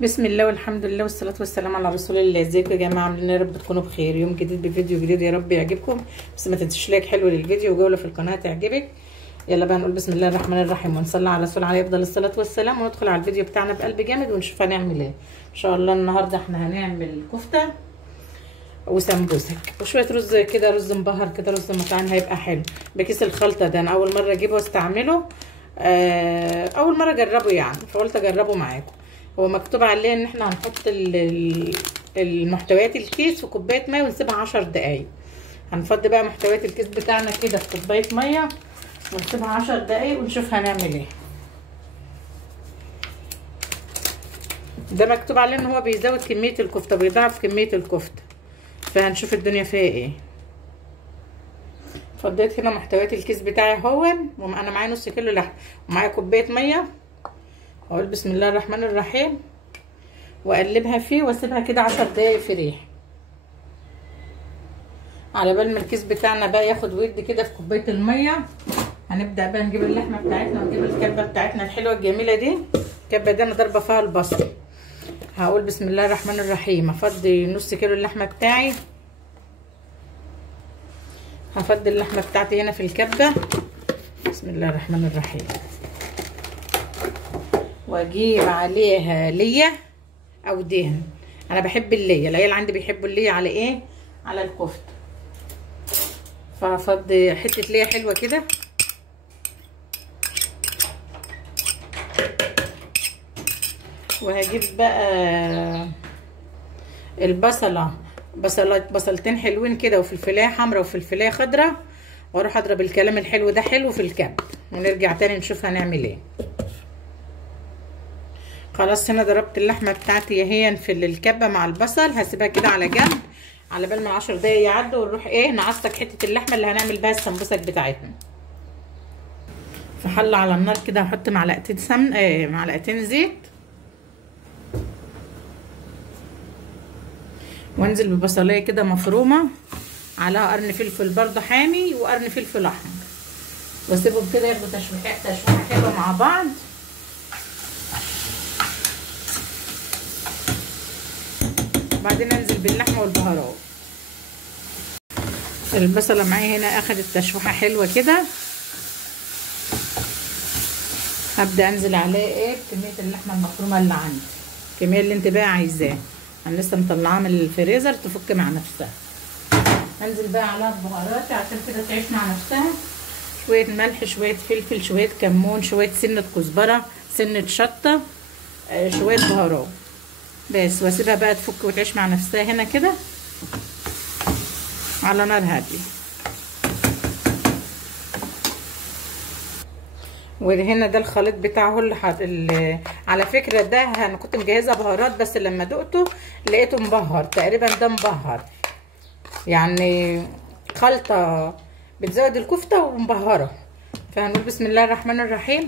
بسم الله والحمد لله والصلاة والسلام على رسول الله. ازيكم يا جماعة؟ عاملين يا رب تكونوا بخير. يوم جديد بفيديو جديد يا رب يعجبكم. بس ما تنسوش لايك حلو للفيديو وجولة في القناة تعجبك. يلا بقى نقول بسم الله الرحمن الرحيم ونصلي على رسول عليه افضل الصلاة والسلام وندخل على الفيديو بتاعنا بقلب جامد ونشوف هنعمل ايه. ان شاء الله النهارده احنا هنعمل كفتة وسمبوسك وشوية رز كده، رز مبهر كده، رز مطعم هيبقى حلو بكيس الخلطة ده. انا اول مرة اجيبه واستعمله، اول مرة اجربه يعني، فقلت اجربه معاكم. هو مكتوب عليه ان احنا هنحط المحتويات الكيس في كوبايه ميه ونسيبها 10 دقايق. هنفضي بقى محتويات الكيس بتاعنا كده في كوبايه ميه ونسيبها 10 دقايق ونشوف هنعمل ايه. ده مكتوب عليه ان هو بيزود كميه الكفته، بيضاعف كميه الكفته، فهنشوف الدنيا فيها ايه. فضيت هنا محتويات الكيس بتاعي اهون، وانا معايا نص كيلو لحم ومعايا كوبايه ميه. اقول بسم الله الرحمن الرحيم واقلبها فيه واسيبها كده 10 دقايق في ريح، على بال ما الكيس بتاعنا بقى ياخد ود كده في كوبايه الميه. هنبدا بقى نجيب اللحمه بتاعتنا ونجيب الكبه بتاعتنا الحلوه الجميله دي. الكبه دي انا ضاربه فيها البصل. هقول بسم الله الرحمن الرحيم، افضي نص كيلو اللحمه بتاعي. هفضي اللحمه بتاعتي هنا في الكبه. بسم الله الرحمن الرحيم، واجيب عليها ليا او دهن. انا بحب الليا، العيال عندي بيحبوا الليا على ايه؟ على الكفته. فهفضي حته ليا حلوه كده، وهجيب بقى البصله، بصلتين حلوين كده، وفلفلايه حمراء وفلفلايه خضراء، واروح اضرب الكلام الحلو ده حلو في الكب، ونرجع تاني نشوف هنعمل ايه. خلاص هنا ضربت اللحمه بتاعتي اهي في الكبه مع البصل. هسيبها كده على جنب على بال ما 10 دقايق يعدوا، ونروح ايه نعصق حته اللحمه اللي هنعمل بها السمبوسك بتاعتنا. في حله على النار كده هحط معلقتين سمن، معلقتين زيت، وانزل ببصلايه كده مفرومه عليها قرن فلفل برضه حامي وقرن فلفل احمر، واسيبهم كده ياخدوا تشويحه حلوه مع بعض. وبعدين انزل باللحمه والبهارات. البصله معايا هنا اخدت تشويحه حلوه كده. هبدا انزل عليه ايه كميه اللحمه المفرومه اللي عندي، الكميه اللي انت بقى عايزاها. انا لسه مطلعاها من الفريزر تفك مع نفسها. انزل بقى عليها ببهارات عشان كده تعيش مع نفسها. شويه ملح، شويه فلفل، شويه كمون، شويه سنه كزبره، سنه شطه، شويه بهارات بس، واسيبها بقى تفك وتعيش مع نفسها هنا كده على نار هاديه. وهنا ده الخليط بتاعه اللي على فكره ده انا كنت مجهزه بهارات، بس لما دقته لقيته مبهر تقريبا. ده مبهر يعني خلطه بتزود الكفته ومبهره. فهنقول بسم الله الرحمن الرحيم.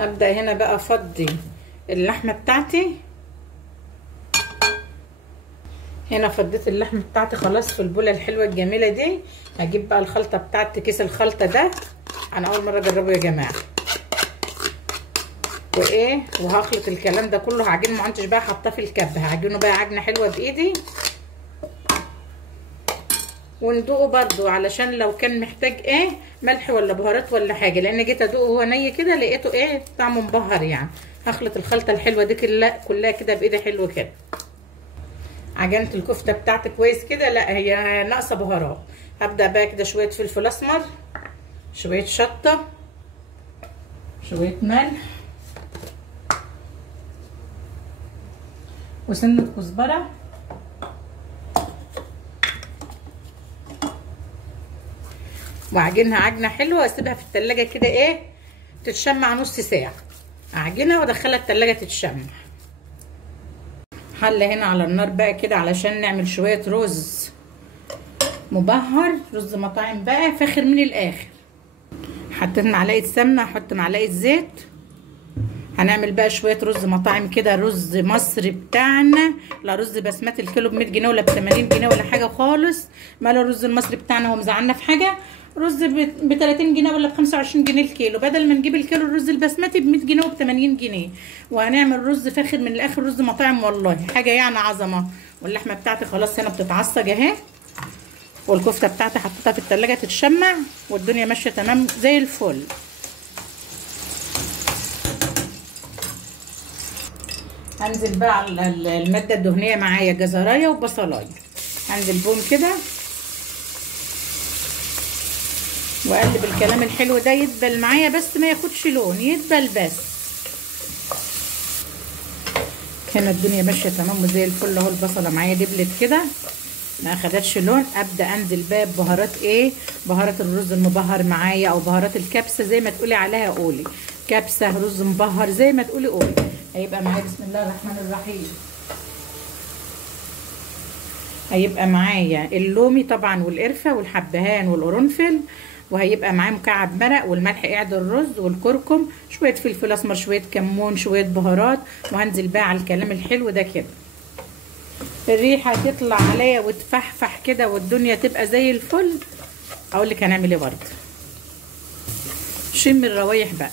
هبدا هنا بقى افضي اللحمه بتاعتي. هنا فضيت اللحمه بتاعتي خلاص في البوله الحلوه الجميله دي. هجيب بقى الخلطه بتاعتي، كيس الخلطه ده انا اول مره اجربه يا جماعه، وايه وهخلط الكلام ده كله. هعجنه، ما كنتش بقى حاطاه في الكبه، هعجنه بقى عجنه حلوه بايدي، وندوقه برضو علشان لو كان محتاج ايه ملح ولا بهارات ولا حاجه، لان جيت ادوقه وهو ني كده لقيته ايه طعمه مبهر يعني. هخلط الخلطه الحلوه دي كلها كده بايدي حلوه كده. عجنت الكفته بتاعتي كويس كده، لا هي ناقصه بهارات. هبدا بقى كده شويه فلفل اسمر، شويه شطه، شويه ملح، وسنه كزبره، واعجنها عجنه حلوه واسيبها في التلاجة كده ايه تتشمع نص ساعه. اعجنها وادخلها التلاجة تتشمع. حله هنا على النار بقى كده علشان نعمل شويه رز مبهر، رز مطاعم بقى فاخر من الاخر. حطيت معلقه سمنه، هحط معلقه زيت. هنعمل بقى شويه رز مطاعم كده، رز مصري بتاعنا، لا رز بسمتي الكيلو ب 100 جنيه ولا ب 80 جنيه ولا حاجه خالص. مال الرز المصري بتاعنا هو مزعلنا في حاجه؟ رز ب 30 جنيه ولا ب 25 جنيه الكيلو، بدل ما نجيب الكيلو الرز البسمتي ب 100 جنيه وب 80 جنيه. وهنعمل رز فاخر من الاخر، رز مطاعم والله، حاجه يعني عظمه. واللحمه بتاعتي خلاص هنا بتتعصج اهي، والكفته بتاعتي حطيتها في التلاجة تتشمع، والدنيا ماشيه تمام زي الفل. هنزل بقى على الماده الدهنيه معايا جزرايه وبصلايه. هنزل بهم كده واقلب الكلام الحلو ده يدبل معايا، بس ما ياخدش لون، يدبل بس. هنا الدنيا ماشيه تمام وزي الفل اهو. البصله معايا دبلت كده ما اخدتش لون. ابدا انزل بقى ببهارات ايه، بهارات الرز المبهر معايا، او بهارات الكبسه زي ما تقولي عليها قولي، كبسه رز مبهر زي ما تقولي قولي. هيبقى معايا بسم الله الرحمن الرحيم، هيبقى معايا اللومي طبعا والقرفه والحبهان والقرنفل، وهيبقى معاه مكعب مرق والملح قاعد الرز والكركم، شويه فلفل اسمر، شويه كمون، شويه بهارات. وهنزل بقى على الكلام الحلو ده كده. الريحه تطلع عليا وتفحفح كده والدنيا تبقى زي الفل. اقول لك هنعمل ايه برضه، شم الروايح بقى.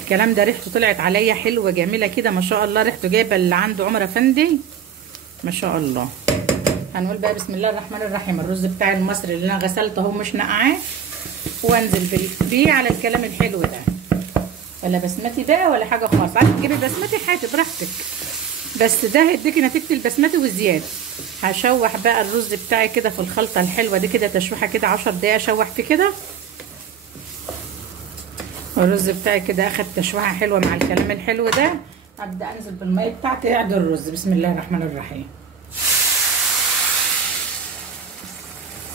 الكلام ده ريحته طلعت عليا حلوه جميله كده ما شاء الله، ريحته جايبه اللي عنده عمر افندي ما شاء الله. هنقول بقى بسم الله الرحمن الرحيم. الرز بتاعي المصري اللي انا غسلته اهو مش نقعاه، وانزل بيه على الكلام الحلو ده. ولا بسمتي بقى ولا حاجه خالص، عايزه تجيبي بسمتي حياتي براحتك، بس ده هيديكي نتيجه البسمتي وزياده. هشوح بقى الرز بتاعي كده في الخلطه الحلوه دي كده تشويحه كده 10 دقايق اشوح فيه كده. والرز بتاعي كده اخد تشويحه حلوه مع الكلام الحلو ده. هبدا انزل بالميه بتاعتي اعد الرز بسم الله الرحمن الرحيم،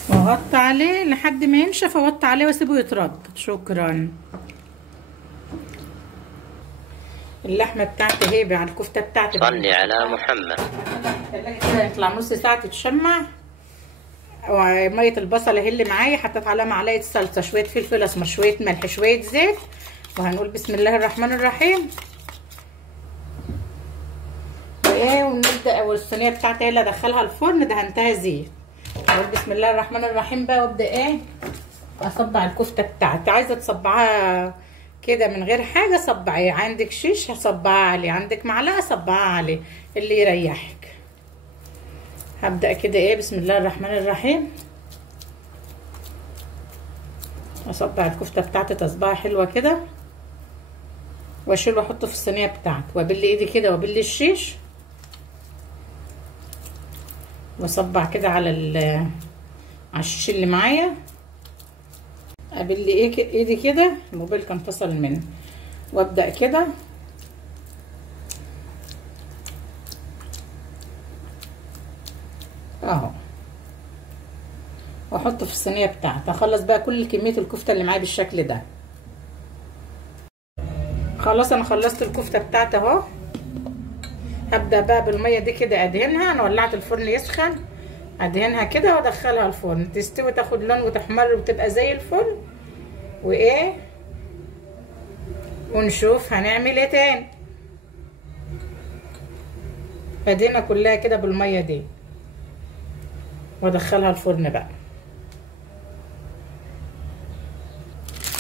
واغطي عليه لحد ما ينشف، اوطي عليه واسيبه يترد. شكرا. اللحمه بتاعتي هيبه على الكفته بتاعتي، صلي على محمد. كده يطلع نص ساعه تتشمع. وميه البصل اهي اللي معايا، حطيت عليها معلقه صلصه، شويه فلفل اسمر، شويه ملح، شويه زيت. وهنقول بسم الله الرحمن الرحيم وايه، ونبدا. والصينيه بتاعتي هي اللي ادخلها الفرن دهنتها زيت. اقول بسم الله الرحمن الرحيم بقى، وابدا ايه اصبع الكفته بتاعتي. عايزه تصبعها كده من غير حاجه صبعيه، عندك شيش صبعها عليه، عندك معلقه صبعها عليه، اللي يريحك. هبدا كده ايه بسم الله الرحمن الرحيم اصبع الكفته بتاعتي تصبعه حلوه كده، واشيل واحطه في الصينيه بتاعتي، وابل ايدي كده وابل الشيش، واصبع كده على الشيش اللي معايا. ابل ايدي كده، الموبايل كان فصل مني. وابدا كده اهو، واحطه في الصينيه بتاعتي. اخلص بقى كل كميه الكفته اللي معايا بالشكل ده. خلاص انا خلصت الكفته بتاعتي اهو. هبدا بقى بالميه دي كده ادهنها. انا ولعت الفرن يسخن، ادهنها كده وادخلها الفرن تستوي، تاخد لون وتحمر وتبقى زي الفل. وايه ونشوف هنعمل ايه تاني. ادهنها كلها كده بالميه دي وادخلها الفرن بقى.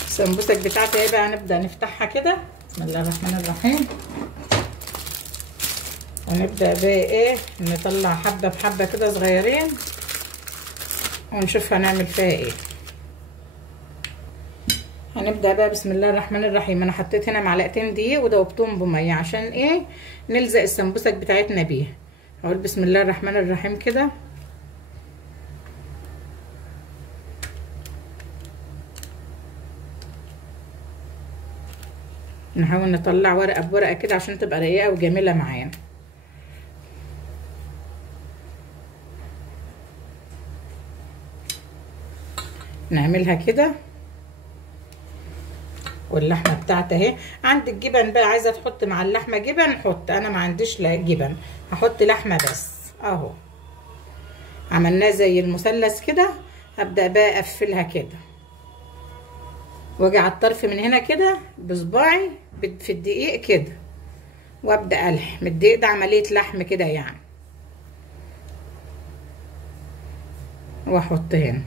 السمبوسك بتاعتي ايه بقى، هنبدا نفتحها كده بسم الله الرحمن الرحيم. ونبدا بقى ايه نطلع حبه بحبه كده صغيرين، ونشوف هنعمل فيها ايه. هنبدا بقى بسم الله الرحمن الرحيم. انا حطيت هنا معلقتين دقيق ودوبتهم بميه عشان ايه نلزق السمبوسك بتاعتنا بيها. اقول بسم الله الرحمن الرحيم كده. نحاول نطلع ورقه بورقه كده عشان تبقى رقيقه وجميله معانا. نعملها كده. واللحمه بتاعتي اهي. عندك جبن بقى عايزه تحط مع اللحمه جبن حط، انا ما عنديش لا جبن، هحط لحمه بس اهو. عملناه زي المثلث كده. هبدا بقى اقفلها كده، واجي على الطرف من هنا كده بصباعي في الدقيق كده، وابدا الحم الدقيق ده عمليه لحم كده يعني، واحط هنا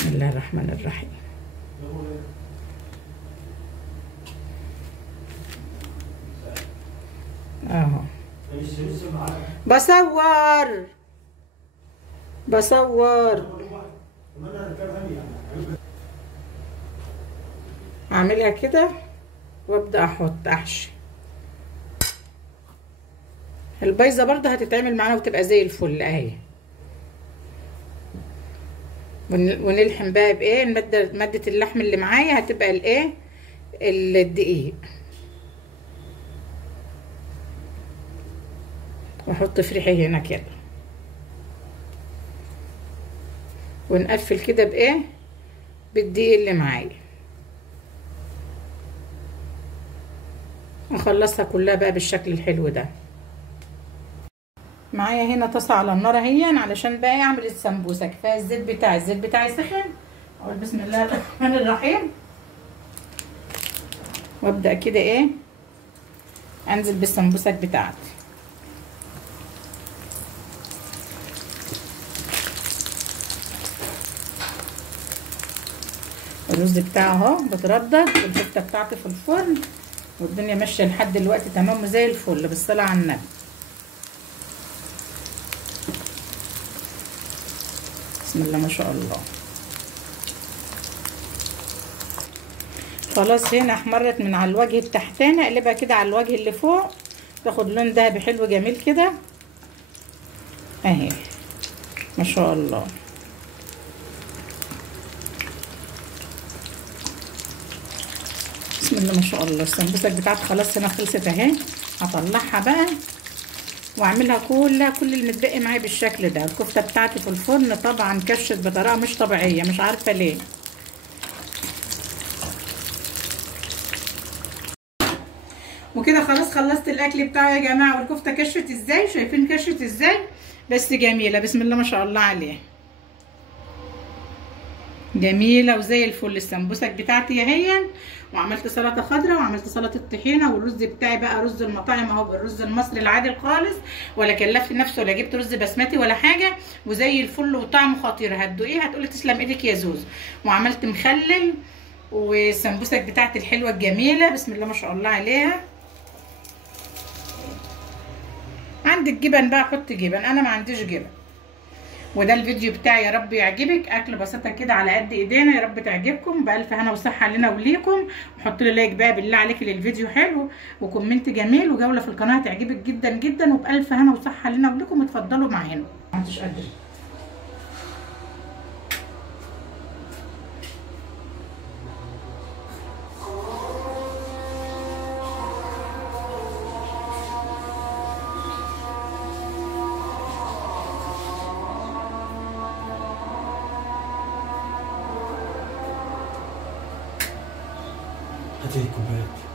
بسم الله الرحمن الرحيم. اهو بصور اعملها كده وابدا احط احشي. البيضه برضه هتتعمل معانا وتبقى زي الفل اهي. ونلحم بقى بايه ماده اللحم اللي معايا هتبقى الايه الدقيق، واحط فريحي هنا كده ونقفل كده بايه بالدقيق اللي معايا. اخلصها كلها بقى بالشكل الحلو ده. معايا هنا طاسه على النار اهي علشان بقى اعمل السمبوسه. كفايه الزيت بتاعي سخن. اقول بسم الله الرحمن الرحيم وابدا كده ايه انزل بالسمبوسك بتاعتي. الرز بتاعه اهو بتردد والكفته بتاعتي في الفرن والدنيا ماشيه لحد دلوقتي تمام زي الفل بالصلاه على النبي. بسم الله ما شاء الله. خلاص هنا احمرت من على الوجه التحتاني، اقلبها كده على الوجه اللي فوق تاخد لون ذهبي حلو جميل كده اهي ما شاء الله. بسم الله ما شاء الله. السمبوسك بتاعتي خلاص هنا خلصت اهي. هطلعها بقى واعملها كلها كل اللي متبقي معايا بالشكل ده. الكفته بتاعتي في الفرن طبعا كشت بطريقه مش طبيعيه مش عارفه ليه. وكده خلاص خلصت الاكل بتاعي يا جماعه. والكفته كشت ازاي، شايفين كشت ازاي بس جميله بسم الله ما شاء الله عليها، جميله وزي الفل. السمبوسك بتاعتي اهي، وعملت سلطه خضراء وعملت سلطه طحينه. والرز بتاعي بقى رز المطاعم اهو بالرز المصري العادي خالص، ولا كلفت نفسي ولا جبت رز بسمتي ولا حاجه، وزي الفل وطعمه خطير. هتدوقيه هتقولي تسلم ايدك يا زوز. وعملت مخلل والسمبوسك بتاعتي الحلوه الجميله بسم الله ما شاء الله عليها. عندك جبن بقى حط جبن، انا ما عنديش جبن. وده الفيديو بتاعي، يا رب يعجبك. اكل بسيطه كده على قد ايدينا، يا رب تعجبكم. بالف هنا وصحه لنا وليكم. وحط لي لايك بقى بالله عليك للفيديو حلو وكومنت جميل وجوله في القناه هتعجبك جدا جدا. وبالف هنا وصحه لنا وليكم. اتفضلوا معانا. ما عنديش قادر. هاتي كوباية.